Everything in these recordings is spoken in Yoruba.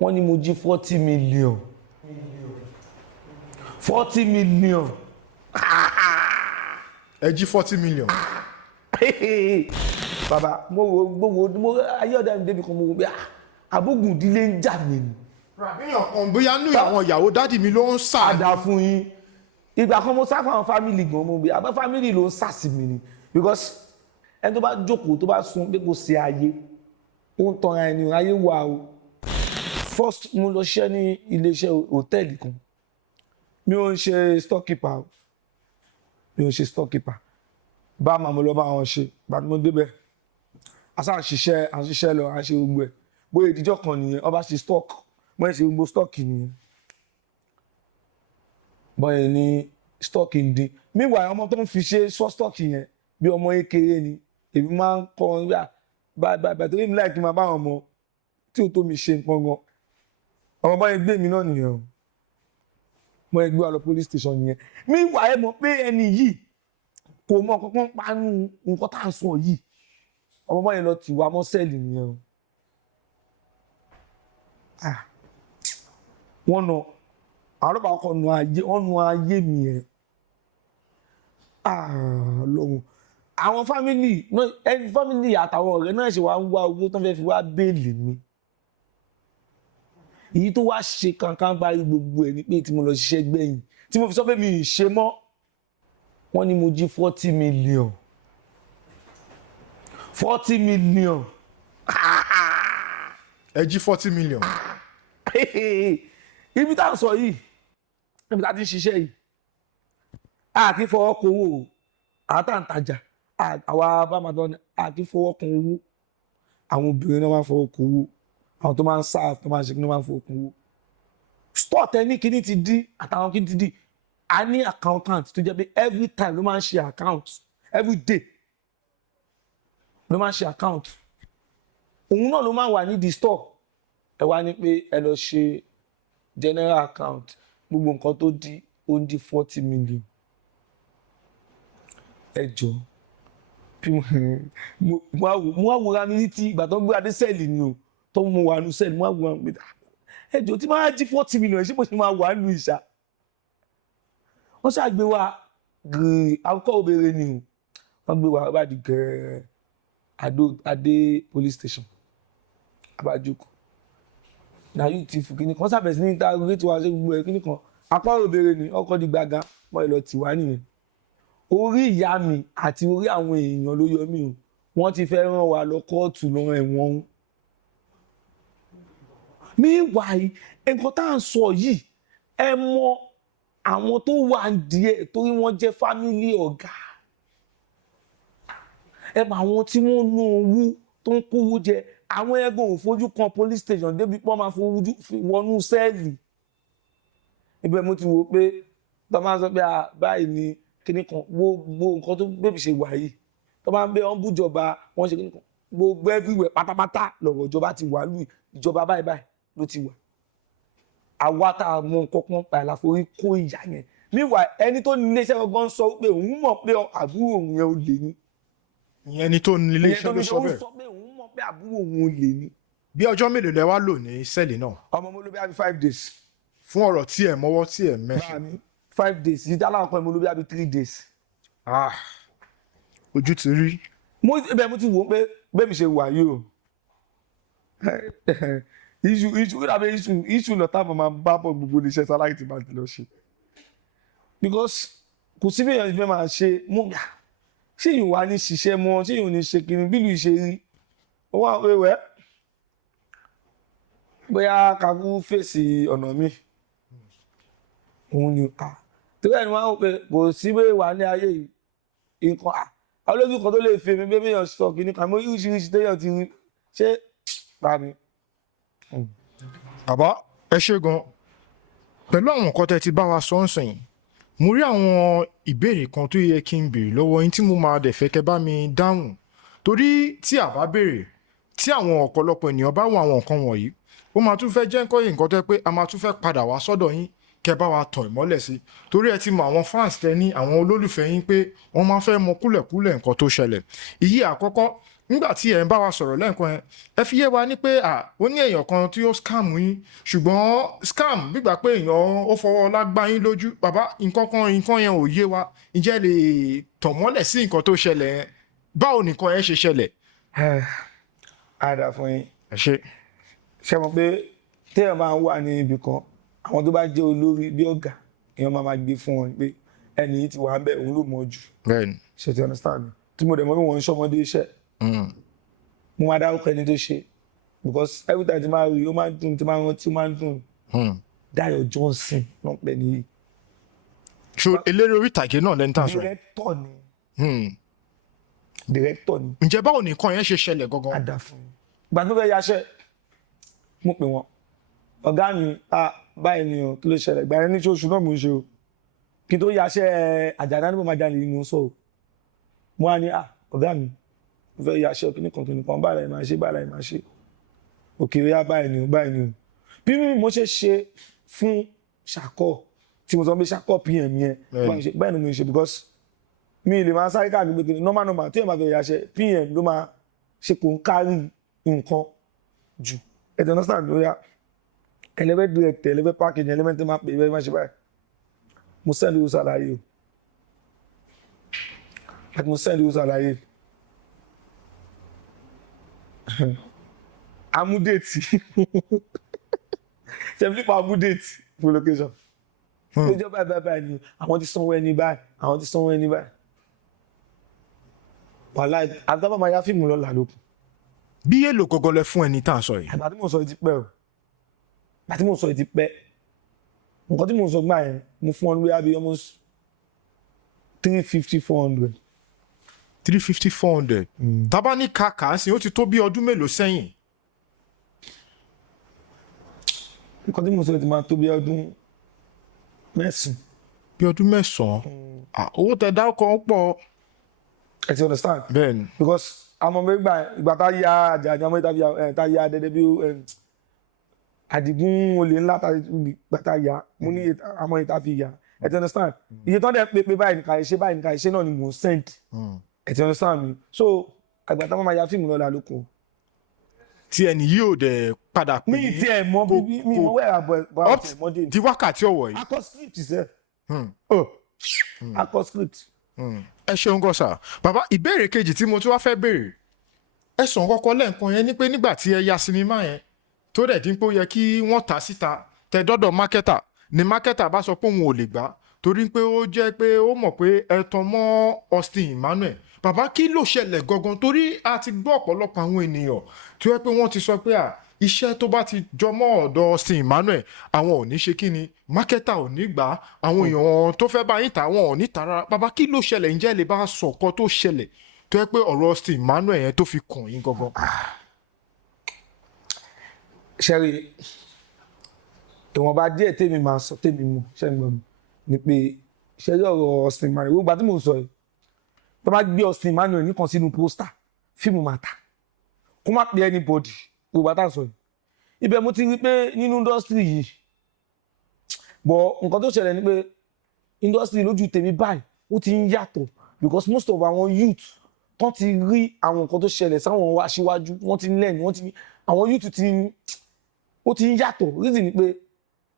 wọ́n ní mo jí 40 million 40 million ẹ jí 40 million. bàbá mo ayé ọ̀dà mi débi kan mo wò pé àbógun ìdílé ń jà mí ni. ràbíyàn kan bóyá nú àwọn ìyàwó dádì mi ló ń sà. àdá fún yín ìgbà kan mo sá fún àwọn fámìlì gan mo bí àbá fámìlì ló ń sà sí mi ni because ẹni tó bá jókòó tó bá sun pé kò sí ayé ó ń tanra ẹni ayé wà o. first mo lọ ṣiṣẹ́ ní iléeṣẹ́ hòtẹ́ẹ̀lì kan mi ò ń ṣe storekeeper o mi ò ń ṣe storekeeper bá màmú lọ bá wọn ṣe gbàtí mo débẹ̀ àṣà àṣìṣẹ́ lọ àṣẹ gbogbo ẹ̀ bóyá ìdíjọ́ kan nìyẹn ọba ṣe stock bóyá ṣe gbogbo stock nìyẹn bóyá ní stock ń dín meanwhile ọmọ tó ń fi ṣe sọ stock yẹn bí ọmọ kékeré ni èmi máa ń kọ́ wọn báyìí torí mi láì kí n máa bá wọn mọ tí ó tó mi ṣe nǹkan gan ọmọ bóyá gbé mi náà nìyẹn o mo gbé wa lọ police station nìyẹn meanwhile mọ̀ pé ẹni yìí kò mọ kankan panu nǹkan tá à ń sọ yìí ọmọ báyìí lọ tì wá mọ́ sẹ́ẹ̀lì nìyẹn o wọ́n nà àwọn ọlọ́pàá ọkọ̀ nu ayé mi ẹ̀ lọ́hùn àwọn fámìlì àtàwọn ọ̀rẹ́ náà ṣe wá ń wá owó tó ń fẹ́ fi wá béèlì mi èyí tó wá ṣe kankan bá rí gbogbo ẹ̀ ní pé tí mo lọ ṣiṣẹ́ gbẹ̀yìn tí mo fi sọ pé mi ì ṣe mọ́ wọ́n ní mo jí 40 million 40 million ẹ jí 40 million. ibi tá à ń sọ yìí ibi tá a ti ń ṣiṣẹ́ yìí a kì í fọwọ́ kan owó àtàǹtajà àwa bámadọ́ ni a kì í fọwọ́ kan owó àwọn obìnrin náà máa ń fọwọ́ kan owó àwọn tó máa ń sáà tó máa ń ṣe kí ní máa ń fọwọ́ kan owó store tẹ́ni kíní ti dí àtàwọn kíní ti dí a ní accountant tó jẹ́ pé every time ló máa ń ṣe account every day ló máa ń ṣe account òun náà ló máa wà ní the store ẹ wá ní pé ẹ lọ ṣe general account gbogbo nǹkan tó di ó ń di 40 million ẹ jọ mo wá wòra mi ní tí ìgbà tó ń gbé adé sẹ́ẹ̀lì ni o tó ń mu wà nù sẹ́ẹ̀lì mo wá wòra mi ẹ jọ tí máa jí 40 million ṣé mo ṣe máa wà nù ìṣá wọ́n ṣàgbé wa gèrè akọ́kọ́ obìnrin ni o wọ́n gbé wa bá di gẹ̀ẹ́ adé police station abájókòó na yóò ti fún kíní kan sábẹ̀ sí ní ìta orí tí wàá ṣe gbogbo ẹ̀ kíní kan apá obìnrin ni ọkọ̀ di gbàgà mọ́ ìlọ tìwá nìyẹn orí ìyá mi àti orí àwọn èèyàn ló yọ mí o wọ́n ti fẹ́ rán wa lọ kóòtù lọ ẹ̀wọ̀n meanwhile nǹkan tá à ń sọ yìí ẹ mọ àwọn tó wà díẹ̀ torí wọ́n jẹ́ fámílì ọ̀gá ẹ mọ àwọn tí wọ́n ná owó tó ń kówó jẹ àwọn ẹgbẹ́ ò fojú kan police station débi pọ́n máa fojú wọnú sẹ́ẹ̀lì ibẹ̀ mo ti wò pé tó máa sọ pé báyìí ni kíní kan gbogbo nǹkan tó bébì ṣe wà yìí tó máa ń bẹ wọn bújọba wọn ṣe kíní kan gbogbo everywhere pátápátá lọ́rọ̀ ìjọba ti wà lù ìjọba báyìí báyìí ló ti wà àwa tá a mọ nǹkan kan pa àlàforí kó ìyá yẹn níwà ẹni tó ní iléeṣẹ́ gangan sọ pé òun mọ̀ pé àbúrò òun yẹn ò lè ní. ìyẹn ni tó ní iléeṣẹ́ ló sọ bẹ́ẹ̀. ìyẹn tó ní sọ pé òun mọ̀ pé àbúrò òun ò lè ní. bí ọjọ́ mélòó lẹ wá lò ní sẹ́ẹ̀lì náà. ọmọ mo lò bí i 5 days. fún ọ̀rọ̀ tí ẹ̀ mọ́wọ́ tí ẹ̀ mẹ́sàn. 5 days yìí dáná kan mo lò bí i 3 days. ojú ti rí. ibẹ̀ mo ti wò ó pé bẹ́ẹ̀ mi ṣe wà yìí o iṣu lọ́tà máa bá bọ̀ gbogbo oníṣẹ́ sáláì tí máa ti lọ ṣe because kò sí bí èèyàn fẹ́ máa ṣe mú ṣé yìí wà ní ṣiṣẹ́ mọ́ ṣé yìí ò ní ṣe kiri bí ìlú ìṣe rí owó àwọn ewẹ́ bóyá kakú fèsì ọ̀nà mi òun ni torí ẹni wọn pé kò sí bí wà ní ayé yìí nǹkan olójú kan tó lè fi mi bí èèyàn sọ kìíní kan mo oríṣiríṣi téèyàn ti rí ṣé bá mi. Bàbá ẹ ṣé gan pẹ̀lú àwọn nǹkan tẹ́ ti bá wa sọ ń sìn mo rí àwọn ìbéèrè kan tó yẹ kí n béèrè lọ́wọ́ yín tí mo máa dẹ̀ fẹ́ kẹ́ bá mi dáhùn torí tí a bá béèrè tí àwọn ọ̀pọ̀lọpọ̀ ènìyàn bá wọ àwọn nǹkan wọ̀nyí ó máa tún fẹ́ jẹ́ nǹkan tó yẹ pé a máa tún fẹ́ padà wá sọ́dọ̀ yín kẹ́ bá wa tàn ìmọ́lẹ̀ sí torí ẹ ti mọ àwọn fans tẹ́ ní àwọn olólùfẹ́ yín pé wọ́n máa fẹ́ mọ kúlẹ̀kúlẹ̀ nǹkan tó ṣẹlẹ̀ ìyí àkọ́kọ́ nígbà tí ẹ̀ ń bá wa sọ̀rọ̀ lẹ́ẹ̀kan ẹ fi yé wa ní pé ó ní èèyàn kan tí ó scam yín ṣùgbọ́n scam gbígbà pé èèyàn ó fọwọ́ lágbá yín lójú bàbá nǹkan yẹn ò yé wa ǹjẹ́ lè tàn mọ́lẹ̀ sí nǹkan tó ṣẹlẹ̀ yẹn báwo nìkan yẹn ṣe ṣẹlẹ̀. àdà fún yín ẹ ṣe. ṣe mọ̀ pé téèyàn máa ń wà ní ibì kan àwọn tó bá jẹ́ olórí bí ọ̀gá èèyàn máa gbé fún wọn pé ẹni yìí ti wà ń bẹ̀ òun ló mọ̀ jù. bẹ́ẹ̀ni. ṣe ti understand mi tí mo dẹ̀ mọ̀ pé wọ́n ń ṣọmọdé iṣẹ́ mo máa dárúkọ ẹni tó ṣe because every time tí máa rí ó máa ń dùn tí máa ń rántí ó máa ń dùn. Dayo Johnson náà pẹ̀ nìyí. ṣo eléré orí ìtàgé náà lẹ́ni tá a sọ. director ni. director ni. ǹjẹ́ báwo nìkan yẹn ṣe ṣẹlẹ̀ gangan. àdà fún mi ìgbà tó fẹ́ yaṣẹ́ mo pè wọ́n ọ̀gá mi báyìí ni o kí ló ṣẹlẹ̀ ìgbà yẹn ní oṣù náà mo ń ṣe o kí n tó yaṣẹ́ àjàdá níbo máa jalè ni mo sọ o mo wá ní ọ̀gá mi mo fẹ́ yaṣẹ́ kìnnìkan báyìí máa ṣe báyìí máa ṣe òkèèrè yá báyìí ni o bí mo ṣe ṣe fún ṣàkọ tí mo sọ pé ṣàkọ pm yẹn báyìí ni mo ṣe because mi lè máa sáré káàkiri pé normal tí èèyàn máa fẹ́ yaṣẹ́ pm ló máa ṣe kò ń kárí nǹkan jù ẹ̀tọ́ understand ló yá ẹlẹ́fẹ́ direct ẹlẹ́fẹ́ package ẹlẹ́fẹ́ tí máa pè é máa ṣe báyìí mo send owó ṣàlàyé o àti mo send owó ṣàlàyé amúdéètì ṣẹ́fílípà amúdéètì fún location ó jẹ́ báyìí ni àwọn ti sanwó ẹni báyìí wàhálà àtàbà máa yá fíìmù lọ́la lókun. bí èlò gọgọlẹ fún ẹni tá à ń sọ yìí. àgbà tí mo sọ yìí ti pẹ́ nǹkan tí mo sọ gbà yẹn mo fún ọ ní wíwá bíi almost 350-400. 350-400. tábà ní kàkà sí ó ti tó bí ọdún mélòó sẹ́yìn. nǹkan tí mo sọ yìí ti máa tó bí ọdún 9. bí ọdún 9. owó tẹ dárúkọ ń pọ̀. ẹ ti understand. bẹ́ẹ̀ni. because àmọ́ mi ìgbà tá a ya àjàjà mọ́ tá a ya Dede bí Àdìgún olè ńlá gbà tá a ya mo ní àmọ́ ìta fi ya ẹ ti understand. iye tán dẹ̀ pé báyìí nìkan ìṣe náà ni mò ń send ẹ ti understand mi so àgbà tá a máa ya fíìmù lọ́la lóko. tí ẹni yìí ò dẹ̀ padà pé. mi ti ẹ̀ mọ bí mi mọ wẹ́ẹ̀ àbọ̀ àti ẹ̀mọ́dé. di wákàtí ọ̀wọ̀ yìí. akọ script sẹ́ akọ script. ẹ ṣeun gan sà bàbá ìbéèrè kejì tí mo tún wá fẹ́ béèrè ẹ sàn kọ́kọ́ lẹ́ǹkan yẹn ni pé nígbà tí ẹ ya sinimá yẹn tó dẹ̀ dín pé ó yẹ kí wọ́n tà síta tẹ dọ́dọ̀ mákẹ́tà ni mákẹ́tà bá sọ pé òun ò lè gbà torí pé ó jẹ́ pé ó mọ̀ pé ẹ tan mọ́ Austin Emmanuel bàbá kí ló ṣẹlẹ̀ gangan torí a ti gbọ́ ọ̀pọ̀lọpọ̀ àwọn ènìyàn tí ó yẹ pé wọ́n ti sọ pé iṣẹ́ tó bá ti jọmọ́ ọ̀dọ̀ Austin Emmanuel àwọn ò ní ṣe kí ni mákẹ́tà ò ní gbà àwọn èèyàn tó fẹ́ bá yín tà wọn ò ní tà rárá bàbá kí ló ṣẹlẹ̀ ǹjẹ́ lè bá sọ ọ̀kan tó ṣẹlẹ̀ tó yẹ pé ọ̀rọ̀ Austin Emmanuel yẹn tó fi kàn yín gangan. ṣẹ́rí ìwọ̀nba díẹ̀ tèmi máa sọ tèmi mu ṣẹ́gbọ́n mi ni pé ṣẹ́rí ọ̀rọ̀ Austin Emmanuel gbogbo àti mò ń sọ yìí tó bá gbé Austin Emmanuel nìkan sínú pósítà fíìmù máa tà kó má pe anybody gbogbo àtà sọ yìí ibẹ̀ mo ti rí pé nínú indọ́sítírì yìí bọ̀ nǹkan tó ṣẹlẹ̀ ni pé indọ́sítírì lójú tèmi báyìí ó ti ń yàtọ̀ because most of àwọn youth tán ti rí àwọn nǹkan tó ṣẹlẹ̀ sáwọn aṣíwájú wọ́n ti ń lẹ́nu àwọn youth ó ti ń yàtọ̀ reason ni pé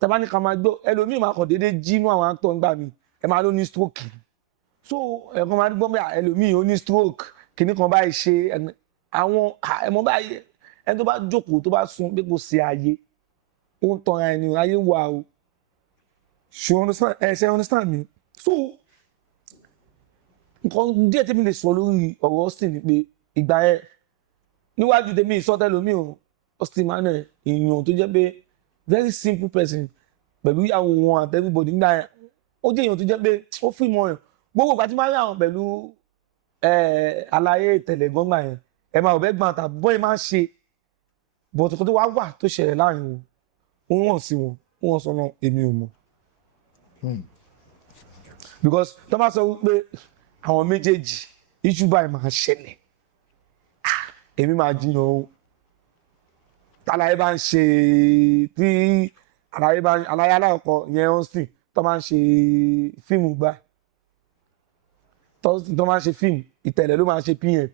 tàbá ní ká máa gbọ́ ẹlòmíì máa kàn déédéé jí inú àwọn actor ńgbà mi ẹ máa ló ní stroke so ẹ̀kan máa gbọ́ pé ẹlòmíì ó ní stroke kìíní kan báyìí ṣe àwọn ẹ̀mọ́ báyìí ẹni tó bá jókòó tó bá sun pé kò sí ayé ó ń tanra ẹni ayé wà o ṣe understand mi so nǹkan díẹ̀ tèmi lè sọ lórí ọ̀rọ̀ Austin ni pé ìgbà yẹn níwájú tèmi ìsọtẹ́lómi o Austin Emmanuel èèyàn tó jẹ́ pé very simple person pẹ̀lú ìyàwó wọn àti everybody nígbà yẹn ó jẹ́ èèyàn tó jẹ́ pé ó fi mọ́ ẹ̀ gbogbo ìgbà tí máa ń rí àwọn pẹ̀lú àlàyé ìtẹ̀lẹ̀ gbọ́ngbà yẹn ẹ máa ọ̀bẹ gbọ́n tàbí bọ́ọ̀ máa ń ṣe bọ̀tùkọ́ tó wá wà tó ṣẹlẹ̀ láàrin wọn ó hàn sí wọn ó hàn sọ́nà èmi ò mọ̀ because tó bá sọ wípé àwọn méjèèjì issue báyìí máa ṣẹlẹ̀ èmi máa jiyàn o àlàyé bá ń ṣe tí àlàyé aláàkọ yẹn Austin tó máa ń ṣe fíìmù gbà tó máa ń ṣe fíìmù ìtẹ̀lẹ̀ ló máa ń ṣe pm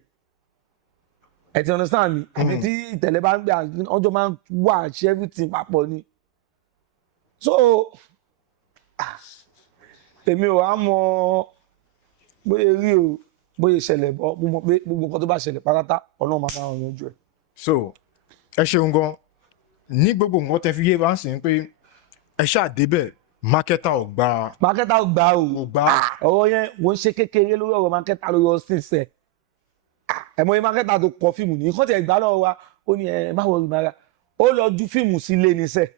ẹ ti understand mi àbí tí ìtẹ̀lẹ̀ bá ń gbé ọjọ́ máa ń wà ṣe everything papọ̀ ni so èmi ò wá mọ bóyá rí o bóyá ìṣẹ̀lẹ̀ mo mọ̀ pé gbogbo nǹkan tó bá ṣẹlẹ̀ pátá Ọlọ́run máa bá wọn yanjú ẹ̀. so ẹ ṣeun gan ní gbogbo nǹkan tẹ́ fi yé wa ń sìn pé ẹ ṣáà débẹ̀ mákẹ́tà ò gbà. mákẹ́tà ò gbà o ọ̀rọ̀ yẹn wọ́n ṣe kékeré lórí ọ̀rọ̀ mákẹ́tà lórí Austin sẹ̀ ẹ̀mọ́ yẹn mákẹ́tà tó kọ fíìmù ní nǹkan tẹ̀ gbà lọ́wọ́ wa ó ní ẹ̀ má wọrí mara ó lọ ju fíìmù sílé ní sẹ̀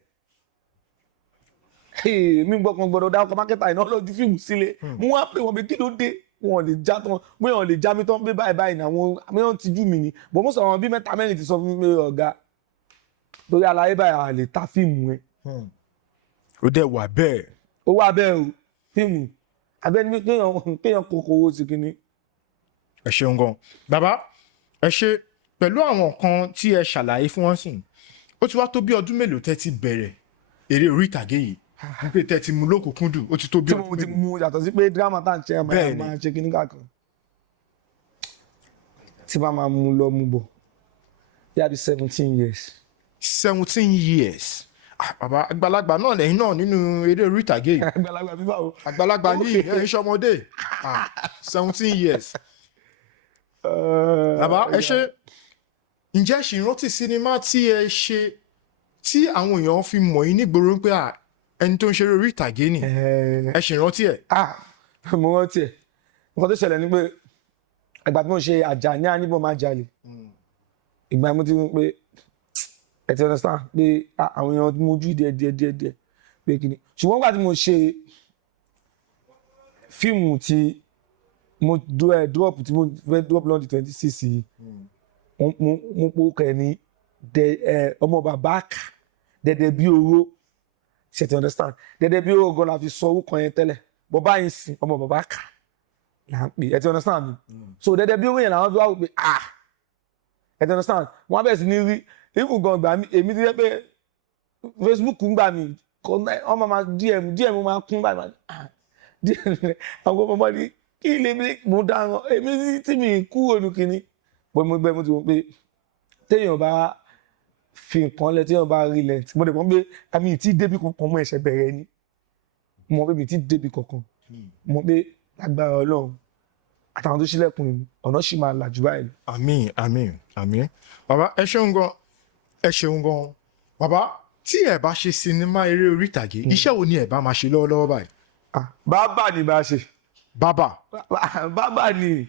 mi gbọ́kàn gbọ́dọ̀ dá ọkọ̀ mákẹ́tà iná lọ ju fíìmù sílé mo wá pé wọn bí kí ló dé wọn lè já tán bóyá wọn lè já mi tán bí báyìí ní àwọn mìíràn ti jú mi ni bọ́ mo sọ̀rọ̀ bí mẹ́ta mẹ́rin ti sọ fún mi ọ̀gá torí aláyé báyìí à lè ta fíìmù ẹ̀. ó dẹ̀ wà bẹ́ẹ̀. ó wà bẹ́ẹ̀ o fíìmù abẹ́ni kéèyàn kòkòrò sí kinní. ẹ ṣeun gan bàbá ẹ ṣe pẹ̀lú àwọn nǹkan tí ẹ ṣàlàyé fún wọn sìn ó ti wá tó bí ọdún mélòó tẹ́ ti bẹ̀rẹ̀ eré orí ìtàgé yìí pé tẹ́ ti mú lókùnkúndùn ó ti tó bí ọdún mélòó. tí mo ti mú yàtọ̀ sí pé dírámà tá à ń ṣe máa ṣe kinní kankan tí bá máa mú lọ mú bọ̀ yá bí 17 years. 17 years bàbá àgbàlagbà náà lẹ́yìn náà nínú eré orí ìtàgé yìí. àgbàlagbà bíbá o. àgbàlagbà ní ẹ̀yìn sọmọdé 17 years. bàbá ẹ ṣe ǹjẹ́ ṣì rántí sinimá tí ẹ ṣe tí àwọn èèyàn fi mọ̀ yín nígboro pé ẹni tó ń ṣeré orí ìtàgé ni ẹ ṣì rántí ẹ̀. mo rántí ẹ̀ nǹkan tó ṣẹlẹ̀ ni pé ìgbà tí mo ṣe àjà ní àníbọ̀ máa jalè ìgbà mo ti rí pé ẹ ti understand pé àwọn èèyàn mojú díẹ̀ pé kí ni ṣùgbọ́n nígbà tí mo ṣe fíìmù tí mo drop tí mo fẹ́ drop lọ́dún 26 yìí mo pòkè ní ọmọ bàbá kà Dede bí oró ṣe ti understand Dede bí oró gan la fi sọ orúkọ yẹn tẹ́lẹ̀ bọ́ báyìí sìn ọmọ bàbá kà là ń pè ẹ ti understand mi so Dede bí oró yẹn làwọn fi wá wò pé ẹ ti understand wọn bẹ̀rẹ̀ sí ní rí even gan gbà mí èmi ti rẹ pé Facebook ń gbà mí ọmọ máa DM máa kún báyìí DM àwọn ọmọ ní kí lè mi mo dáhùn èmi tí mi kú olùkíní bọ́ mo gbẹ́ mo ti wọ́n pé téèyàn bá fi nǹkan lẹ téèyàn bá rí lẹ mo dẹ̀ mọ̀ pé àmì tí débi kankan mọ́ ẹ̀ṣẹ̀ bẹ̀rẹ̀ ni mo mọ̀ pé mi ti débi kankan mo mọ̀ pé lágbára Ọlọ́run àtàwọn tó ṣílẹ̀kùn ọ̀nà ṣì máa là jù báyìí. àmín bàbá ẹ ṣeun gan bàbá tí ẹ bá ṣe sinimá eré orí ìtàgé iṣẹ́ wo ni ẹ bá máa ṣe lọ́wọ́lọ́wọ́ báyìí. bàbá ni bá ṣe. bàbá ni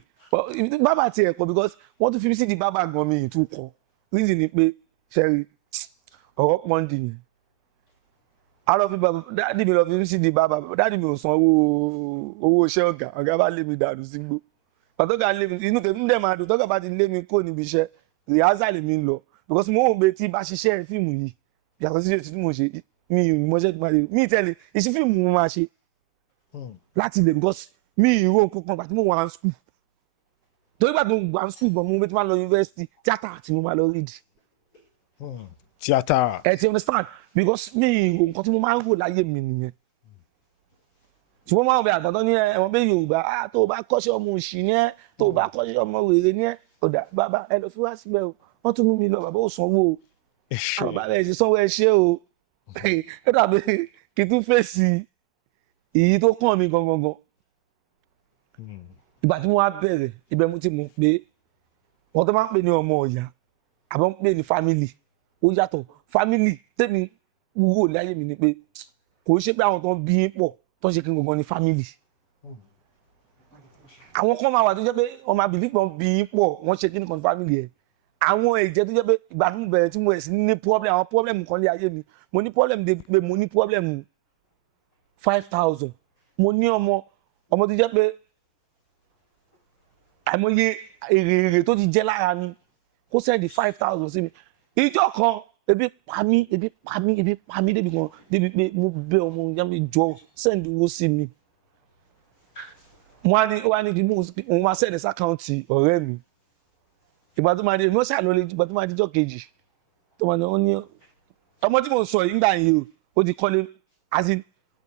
bàbá ti ẹ̀kọ́ because wọ́n tún fi mí sí di bàbá gan mi tún kọ́ reason ni pé ṣẹ́rí ọ̀rọ̀ pọ́ndì yẹn àlọ́ fi bàbá dáàdì mi lọ fi mí sí di bàbá dáàdì mi ò san owó iṣẹ́ ọ̀gá bá lé mi dànù sígbó pàtọ́gà lé mi inú tèmi dẹ̀ máa dùn tọ́gà bá ti lé mi kó níbi iṣẹ́ rìhásà lè mi lọ because mo wò pé tí bá ṣiṣẹ́ fíìmù yìí yàtọ̀ sí ètò tí mo ṣe mi ìmọ̀ṣẹ́ tó máa ṣe mi tẹ́lẹ̀ iṣẹ́ fíìmù mo máa ṣe láti lè because mi ìró nǹkan kan pàtó mo wà ní school torí pàtó mo wà ní school gan mo bẹ tí mo máa lọ yunifásitì tíátà àti mo máa lọ read. tíátà. ẹ ti understand because mi ìró nǹkan tí mo máa ń rò láyé mi nìyẹn ṣùgbọ́n máa ń bẹ àgbàdo ní ẹ̀wọ̀n bẹ́ẹ̀ Yorùbá tó o bá kọ́ṣẹ́ ọmọ òṣì ní ẹ́ tó o bá kọ́ṣẹ́ ọmọ wèrè ní ẹ́ ọ̀dà bàbá ẹ lọ fi wá síbẹ̀ o wọ́n tún mú mi lọ bàbá ò sanwó o bàbá rẹ̀ ṣe sanwó ẹ ṣe o ẹ dàbí kí n tún fèsì èyí tó kàn mí gangan ìgbà tí mo wá bẹ̀rẹ̀ ibẹ̀ mo ti mọ̀ pé wọ́n tó máa ń pè ní ọmọ ọ̀yà àbọ̀ ń pè ní family ó yàtọ̀ family tèmi wúwo láyé mi ni pé kò ṣe pé àwọn tó ń bí pọ̀ tó ń ṣe kí n gangan ní family àwọn kan máa wà tó jẹ́ pé ọmọ àbílí pọ̀ bí pọ̀ wọ́n ṣe kí ní kan ní family ẹ̀ àwọn ẹ̀jẹ̀ tó jẹ́ pé ìgbà tó bẹ̀rẹ̀ tí mo ẹ̀ sí ní problem àwọn problem kan lé ayé mi mo ní problem de pé mo ní problem 5,000 mo ní ọmọ tó jẹ́ pé àìmọye èrè tó ti jẹ́ lára mi kó sẹ́ndì 5,000 sí mi ìjọ kan ebi pa mí débi kan débi pé mo bẹ ọmọ ìyá mi jọ sẹ́ndì owó sí mi mo wá ní kí mo máa sẹ́ndì sákàǹtì ọ̀rẹ́ mi ìgbà tó máa dé mo ṣàlọ́lẹ̀ ìgbà tó máa díjọ́ kejì tó máa ní ó ní ọmọ tí mo sọ yìí ńgbà yìí o ó ti kọ́lé àti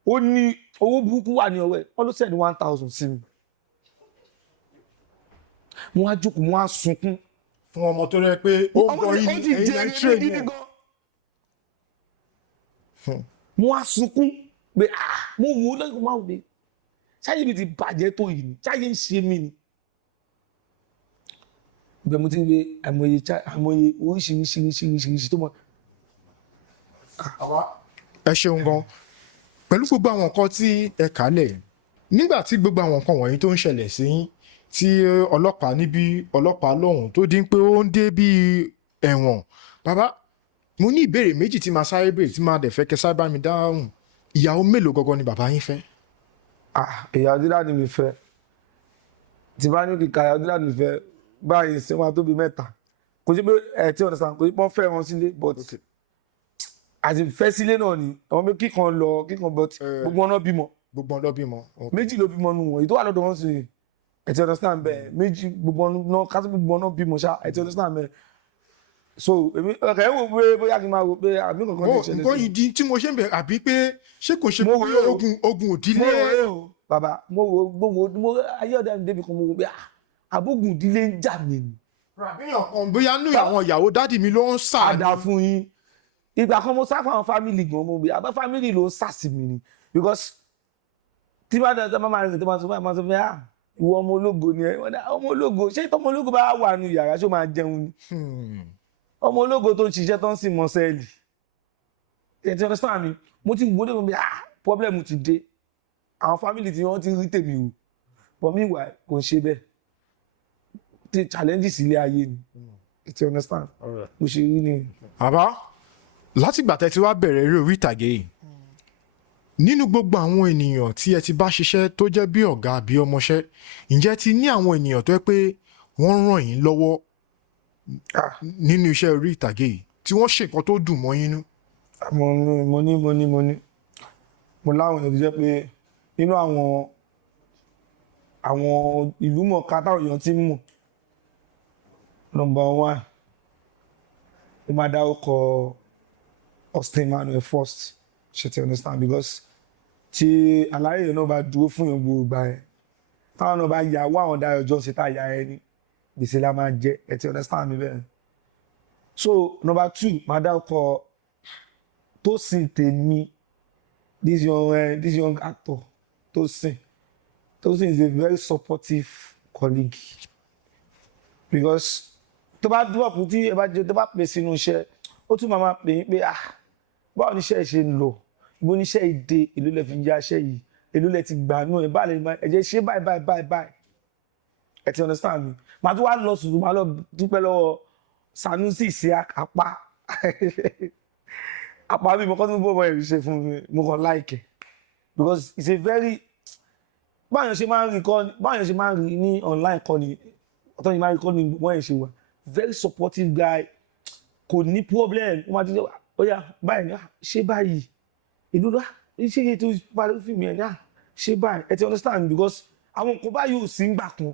ó ní owó burúkú wà ní ọwọ́ ẹ̀ wọ́n ló sẹ́ndì 1,000 sí mi mo wá jókòó mo wá sunkún fún ọmọ tó rẹ pé ó ń gbọ́ yín ẹ̀yin lẹ́ ń train yẹn. Mo wá sunkún pé mo wò ó lẹ́yìn máa wò pé ṣáyé mi ti bàjẹ́ tó yìí ni ṣáyé ń ṣe mí ni. Bẹ́ẹ̀ mo ti ń gbé àìmọye oríṣiríṣi tó mọ̀. Ẹ ṣeun gan pẹ̀lú gbogbo àwọn nǹkan tí ẹ kálẹ̀ nígbà tí gbogbo àwọn nǹkan wọ̀nyí tó ń ṣẹlẹ̀ sí yín tí ọlọ́pàá níbí ọlọ́pàá lọ́hùn tó dín pé ó ń dé bí ẹ̀wọ̀n bàbá mo ní ìbéèrè méjì tí máa sáré béèrè tí máa dẹ̀ fẹ́ kẹ́ sáré bá mi dáhùn ìyàwó mélòó gangan ni bàbá yín fẹ́. Ìyàwó tí dáàdì mi fẹ́ tí bá ní kíkà ìyàwó tí dáàdì mi fẹ́ báyìí sí wọn tó bí mẹ́ta kò sí pé tí ọ̀nà sàn kò sí pọ́n fẹ́ wọn sílé but àti fẹ́ sílé náà ni àwọn méjì kíkan lọ kíkan but gbogbo ọ̀nà bímọ. Gbogbo ọ̀nà bímọ. Méjì ló bímọ nù wọn èyí tó wà lọ́dọ̀ wọn sì ẹ̀ tí understand bẹ́ẹ̀ méjì gbogbo ọ̀nà kásì gbogbo ọ̀nà bímọ ṣá ẹ̀ tí understand bẹ́ẹ̀ so èmi ọ̀kẹ́ wò pé bóyá kí n máa wò pé àbí kankan ti ṣẹlẹ̀ sí. nǹkan ìdí tí mo ṣe ń bẹ̀ àbí pé ṣé kò ṣe pé ogun òdílé. Bàbá mo wo ayé ọ̀dà mi débi kan mo wò pé àbógun ìdílé ń jà mí ni. àbíyàn kan bóyá nú àwọn ìyàwó dádì mi ló ń sà. àdá fún yín ìgbà kan mo sá fún àwọn fámìlì gan mo bí àbá fámìlì ló ń sà sí mi ni because tí bá dẹ̀ máa rìn tó máa sọ fún mi ìwọ ọmọ ológo ni ẹ ọmọ ológo ṣé ọmọ ológo bá wà nù yàrá ṣó máa jẹun ni ọmọ ológo tó ń ṣiṣẹ́ tó ń sìn mọ́ sẹ́ẹ̀lì ẹ̀ tí understand mi mo ti wọlé mo bí problem ti dé àwọn fámìlì tí wọ́n ti rí tèmi o but meanwhile kò ń ṣe bẹ́ẹ̀ tí challenges ilé ayé ni ẹ̀ tí understand mo ṣe rí ni. àbá látìgbà tẹ́ ti wá bẹ̀rẹ̀ eré orí ìtàgé yìí nínú gbogbo àwọn ènìyàn tí ẹ ti bá ṣiṣẹ́ tó jẹ́ bí ọ̀gá àbí ọmọṣẹ́ ǹjẹ́ ti ní àwọn ènìyàn tó yẹ pé wọ́n ràn yín lọ́wọ́ nínú iṣẹ́ orí ìtàgé yìí tí wọ́n ṣe nǹkan tó dùn mọ́ yín nú. mo láwọn èèyàn tó jẹ́ pé nínú àwọn ìlú mọ̀ọ́ká táwọn èèyàn ti ń mọ̀ number one ó máa dárúkọ Austin Manuel first ṣe ti understand because tí aláyè náà bá dúró fún yàn gbogbo ìgbà yẹn táwọn náà bá yàwó àwọn Dayo jọ ṣe tá yà ẹ ní gbèsè la máa jẹ ẹ ti understand mi bẹ́ẹ̀. So number two máa dárúkọ Tosin Tèmi this young actor Tosin is a very supportive colleague because tó bá dúrọ̀pù tí ẹ bá jẹ tó bá pè sínú iṣẹ́ ó tún máa pè yín pé báwo ni iṣẹ́ ṣe ń lọ ibo ní iṣẹ́ ìdè èló lẹ fi ń yá iṣẹ́ yìí èló lẹ ti gbà náà ẹ bá lè máa ẹ̀jẹ̀ ṣe báyìí ẹ ti understand mi màá tún wá lọ sùn màá lọ dúpẹ́ lọ́wọ́ Sanusi sí apá apá mi mo kọ́ tó bọ́ ọmọ ẹ̀rí ṣe fún mi mo kàn láìkẹ̀ because it's a very báyọ̀ ṣe máa ń rí ní online kọ́ ni ọ̀tọ̀ ni máa ń rí kọ́ ni wọ́n ẹ̀ ṣe wà very supportive guy kò ní problem wọ́n máa ti sọ oya báyìí ní ṣe báyìí ìlú lọ ṣe yẹ tó parí fún mi ẹ̀ ní ṣe báyìí ẹ ti understand because àwọn nǹkan báyìí ò sí ń gbà kan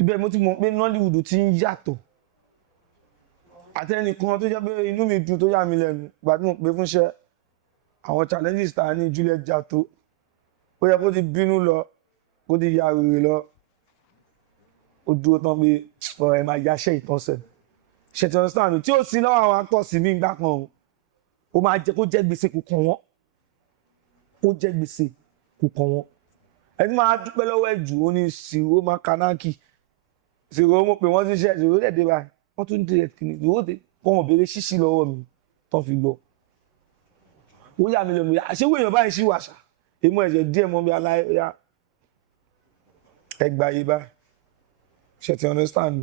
ibẹ̀ mo ti mọ̀ pé Nollywood ti ń yàtọ̀ àtẹnìkan tó jẹ́ pé inú mi dùn tó yà mí lẹ́nu gbà tí mo pè fúnṣẹ́ àwọn challenges ta ní Juliet Jato ó yẹ kó ti bínú lọ kó ti ya rere lọ ó dúró tán pé ẹ máa yaṣẹ́ ìtọ́sẹ̀ ṣe ti understand mi tí ó sí lọ́wọ́ àwọn akọ́sí mi gbà kan ó máa jẹ́ kó jẹ́ gbèsè kò kàn wọ́n kó jẹ́ gbèsè kò kàn wọ́n ẹni máa dúpẹ́ lọ́wọ́ ẹ̀jù ó ní Siro Makanaki Siro mo pè wọ́n sí iṣẹ́ Siro dẹ̀ dé báyìí wọ́n tún dé ẹ̀kìnì Siro dé kọ́ wọn béèrè ṣíṣí lọ́wọ́ mi tán fi gbọ́ ó yà mí lẹ́nu àṣewò èèyàn báyìí sí wàṣà èmú ẹ̀jẹ̀ díẹ̀ mọ́ bí aláìyá ẹgbàá yìí báyìí ṣe ti understand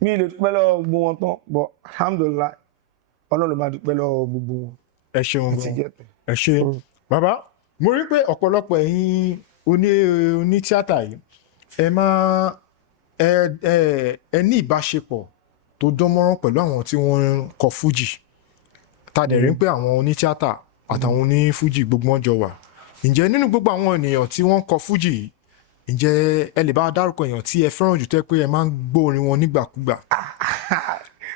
mi lè dúpẹ́ lọ́wọ́ gbogbo wọn tán but alhamdulillah Ọlọ́run máa dúpẹ́ lọ́wọ́ gbogbo wọn. ẹ ṣeun gan ẹ ṣe bàbá mo rí pé ọ̀pọ̀lọpọ̀ ẹ̀yin oní tíátà yìí ẹ ní ìbáṣepọ̀ tó dánmọ́rán pẹ̀lú àwọn tí wọ́n ń kọ fújì ta dẹ̀ rí pé àwọn oní tíátà àtàwọn oní fújì gbogbo wọn jọ wà ǹjẹ́ nínú gbogbo àwọn ènìyàn tí wọ́n ń kọ fújì yìí ǹjẹ́ ẹ lè bá dárúkọ èèyàn tí ẹ fẹ́ràn jù tẹ́ pé ẹ máa ń gbọ́ orin wọn nígbàkúgbà.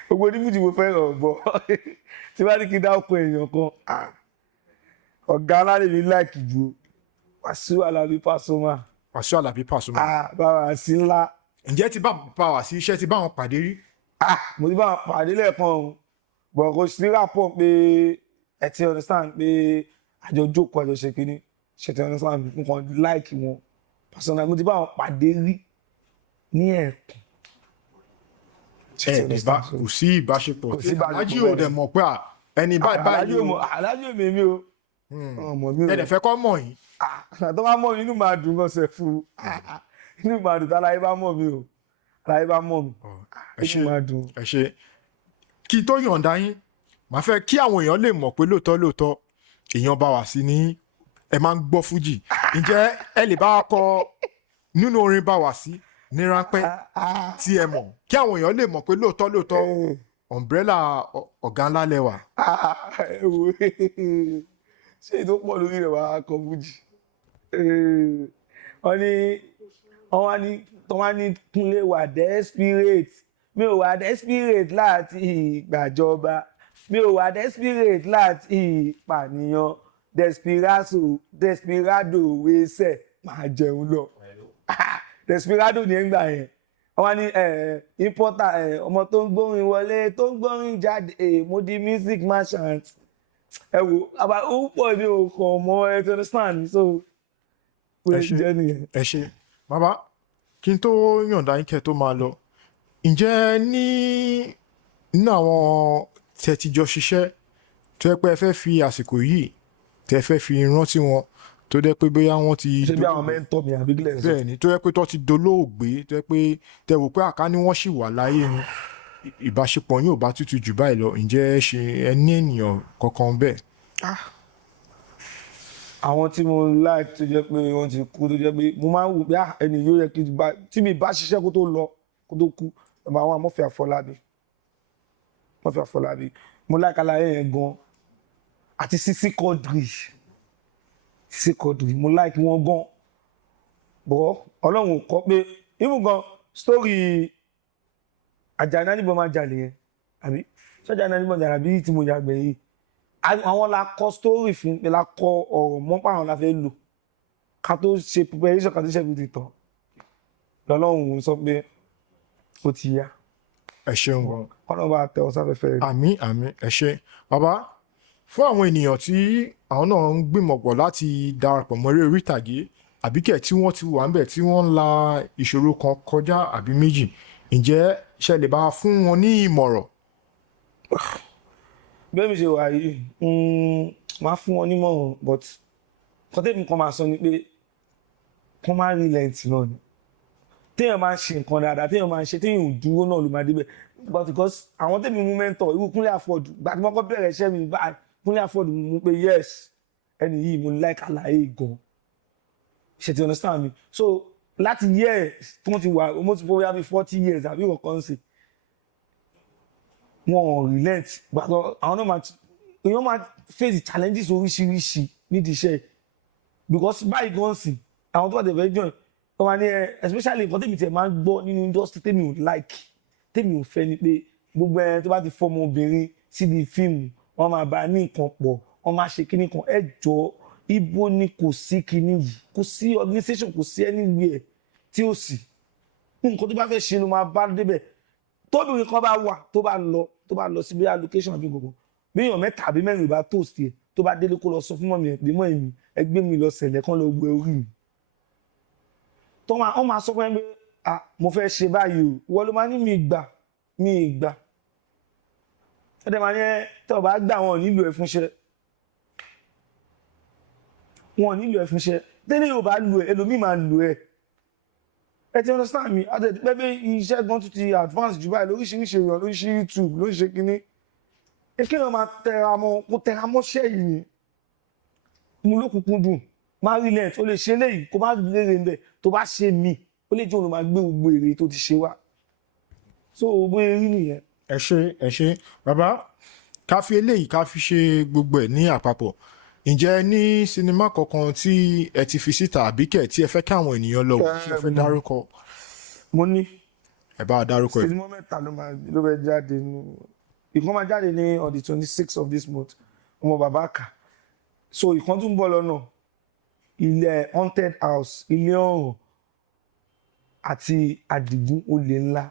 gbogbo onífújì mo fẹ́ràn bọ̀ tí bá ní kí n dárúkọ èèyàn kan ọ̀gá alárè mi láìkì ju Wasiu Alabi Pasuma. Wasiu Alabi Pasuma. bàbá àti ńlá ǹjẹ́ ti bá wà sí iṣẹ́ ti bá wọn pàdé rí. mo ti bá wọn pàdé lẹ́ẹ̀kan o bọ̀ kò sí rapport pé ẹ ti understand pé àjọ jókòó àjọ ṣe kínní ṣe ti understand nǹkan like wọn personal mo ti bá wọn pàdé rí ní ẹ̀ẹ̀kan. Kò sí ìbáṣepọ̀ tí alájí ò dẹ̀ mọ̀ pé ẹni báyìí alájí ò mímí o ọmọ mi o ẹ̀dẹ̀ fẹ́ kọ́ mọ̀ yín. tó bá mọ̀ mi inú máa dùn ọ̀sẹ̀ fún inú máa dùn táláyé bá mọ̀ mi o táláyé bá mọ̀ mi inú máa dùn. ẹ ṣe kí tó yọ̀ǹda yín màá fẹ́ kí àwọn èèyàn lè mọ̀ pé lóòótọ́ èèyàn bá wà sí ní ẹ máa ń gbọ́ fújì ǹjẹ́ ẹ lè bá wa kọ nínú orin bá wà sí ní ráńpẹ́ tí ẹ mọ̀ kí àwọn èèyàn lè mọ̀ pé lóòótọ́ umbrella ọ̀gá ńlá lẹ́wà. ṣé ètò pọ̀ lórí rẹ̀ wá kọ fújì wọ́n ní Kúnlé wà desperate mi ò wà desperate láti ìgbàjọba mi ò wà desperate láti ìpànìyàn desperado wẹ́sẹ̀ máa jẹun lọ desperado ní ẹgbà yẹn wọ́n ní importer ọmọ tó ń gbórin wọlé tó ń gbórin jáde mo di music merchant ẹ wo àbá ó pọ̀ ní ọkọ̀ ọmọ ẹ to understand so pé jẹ́ nìyẹn. ẹ ṣe bàbá kí n tó yọ̀ǹda yín kẹ́ tó máa lọ ǹjẹ́ nínú àwọn tẹ́ ti jọ ṣiṣẹ́ tó yẹ pé ẹ fẹ́ fi àsìkò yìí tẹ́ fẹ́ fi rántí wọn tó jẹ́ pé bóyá wọ́n ti ṣe bí àwọn mẹ́ńtọ́ mi àbí gílẹ̀ sọ. bẹ́ẹ̀ ni tó yẹ pé tó ti dolóògbé tó yẹ pé tẹ́ wò pé àká ni wọ́n sì wà láyé ni ìbáṣepọ̀ yóò bá tútù jù báyìí lọ ǹjẹ́ ṣe ẹ ní ènìyàn kankan bẹ́ẹ̀. àwọn tí mo like tó jẹ́ pé wọ́n ti kú tó jẹ́ pé mo máa ń wò pé ẹni yóò yẹ kí tí mi bá ṣiṣẹ́ kó tó lọ kó tó kú ọba àwọn Murphy Àfọlábí mo like àlàyé yẹn gan àti Sisi Quadri mo like wọn gan bọ́ Ọlọ́run kọ́ pé even gan story Àjàní Aníbọn máa jalè yẹn àbí sọ́jà Aníbọn jalè àbí tí mo yàgbẹ́ yìí àwọn la kọ story fún pé la kọ ọ̀rọ̀ mọ́ pàrọ̀ la fẹ́ lò ká tó ṣe preparation ká tó ṣe fi ti tán lọ́lọ́run sọ pé ó ti yá. ẹ ṣeun gan. ọ̀nà bá tẹ ọ sáfẹ́fẹ́ rẹ̀. àmín ẹ ṣe bàbá fún àwọn ènìyàn tí àwọn náà ń gbìmọ̀ pọ̀ láti darapọ̀ mọ́ eré orí ìtàgé àbíkẹ́ tí wọ́n ti wà ńbẹ̀ tí wọ́n ń la ìṣòro kan kọjá àbí méjì ǹjẹ́ ṣe lè bá fún wọn ní ìmọ̀ràn. bẹ́ẹ̀ mi ṣe wà yìí máa fún wọn nímọ̀ràn but kọ́tẹ́mi kan máa sọ ni pé kọ́ máa rí lẹ́ǹtì náà ni téèyàn máa ń ṣe nǹkan dáadáa téèyàn máa ń ṣe téèyàn ò dúró náà ló máa débẹ̀ but because àwọn tèmi mú mẹ́ńtọ̀ irú Kúnlé Afọ́dù gbàtí wọ́n kọ́ bẹ̀rẹ̀ iṣẹ́ mi báyìí Kúnlé Afọ́dù mú pé yes ẹni yìí mo like àlàyé gan ṣe ti understand mi so láti yẹ tí wọ́n ti wà almost for bí 40 years àbí ọ̀kan ṣe wọn ò relent gbàtọ̀ àwọn náà èèyàn máa face challenges oríṣiríṣi nídìí iṣẹ́ because báyìí gan sí àwọn tó wà tẹ̀ fẹ́ join wọ́n máa ní especially nǹkan tèmi tẹ̀ máa ń gbọ́ nínú industry tèmi ò like tèmi ò fẹ́ ni pé gbogbo ẹni tó bá ti fọmọ obìnrin sídi fíìmù wọ́n máa bá ní nǹkan pọ̀ wọ́n máa ṣe kíní kan ẹ jọ ibo ni kò sí kíní yìí kò sí organisation kò sí anywhere tí ó sì nǹkan tó bá fẹ́ ṣe ló máa bá débẹ̀ tóbìnrin kan bá wà tó bá lọ sí bí allocation àbí gbogbo bí èèyàn mẹ́ta àbí mẹ́rin bá toast ẹ̀ tó bá délé kó lọ sọ fún mọ́mí ẹ̀ pé mọ́ èmi ẹgbẹ́ mi lọ sẹ̀lẹ̀ kan lọ gbé orí mi tó wọ́n máa sọ fún ẹ pé mo fẹ́ ṣe báyìí o ìwọ ló máa ní mi ìgbà ẹ̀dẹ̀ máa ní tẹ́ ọ bá gbà wọn nílò ẹ̀ fúnṣẹ́ tẹ́lẹ̀ yóò bá lò ẹ̀ ẹlòmíì máa lò ẹ̀ ẹ ti understand mi àti pẹ́pẹ́ iṣẹ́ gan tún ti advance jù báyìí lóríṣiríṣi èèyàn lóríṣi YouTube lóríṣi kínní kí wọ́n máa tẹra mọ́ṣẹ́ yìí mú lókùnkùn dùn máa rí lẹ́ẹ̀tì ó lè ṣe léyìí kó má rere ń bẹ̀ tó bá ṣe mí ó lè jẹ́ òun máa gbé gbogbo èrè tó ti ṣe wá so gbogbo eré nìyẹn. ẹ ṣe bàbá ká fi eléyìí ká fi ṣe gbogbo ẹ̀ ní àpapọ̀ ǹjẹ́ ní sinimá kankan tí ẹ ti fi síta àbí kẹ̀ tí ẹ fẹ́ káwọn ènìyàn lọ tí ẹ fẹ́ dárúkọ. mo ní. ẹ bá a dárúkọ ẹ. sinimá mẹ́ta ló bẹ jáde ìkan máa jáde ní on the 26th of this month ọmọ bàbá kà so ìkan tún bọ̀ lọ́nà ilẹ̀ haunted house ilé ọ̀run àti Adigun olè ńlá.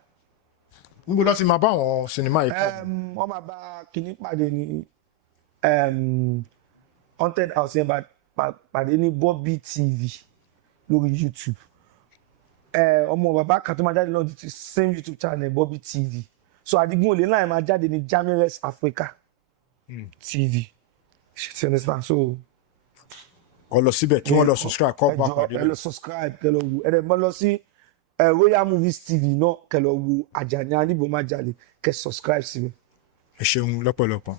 níbo láti máa bá àwọn sinimá yìí pàdé. Wọ́n máa bá kinní pàdé ní haunted house yẹn pàdé ní Bobby TV lórí YouTube. Ọmọ bàbá kan tó máa jáde lọ́dún ti same YouTube channel Bobby TV. So Adigun olè ńlá yẹn máa jáde ní Jamires Africa TV. Ṣé understand? So kọ lọ síbẹ̀ kí wọ́n lọ subscribe kọ́ bá pàdé ẹ lọ subscribe kẹ́ lọ wo ẹ dẹ̀ mọ́ lọ sí Royal Movies TV náà kẹ́ lọ wo Àjàní Aníbòmájàlé kẹ́ subscribe síbẹ̀. ẹ ṣeun lọ́pọ̀lọpọ̀.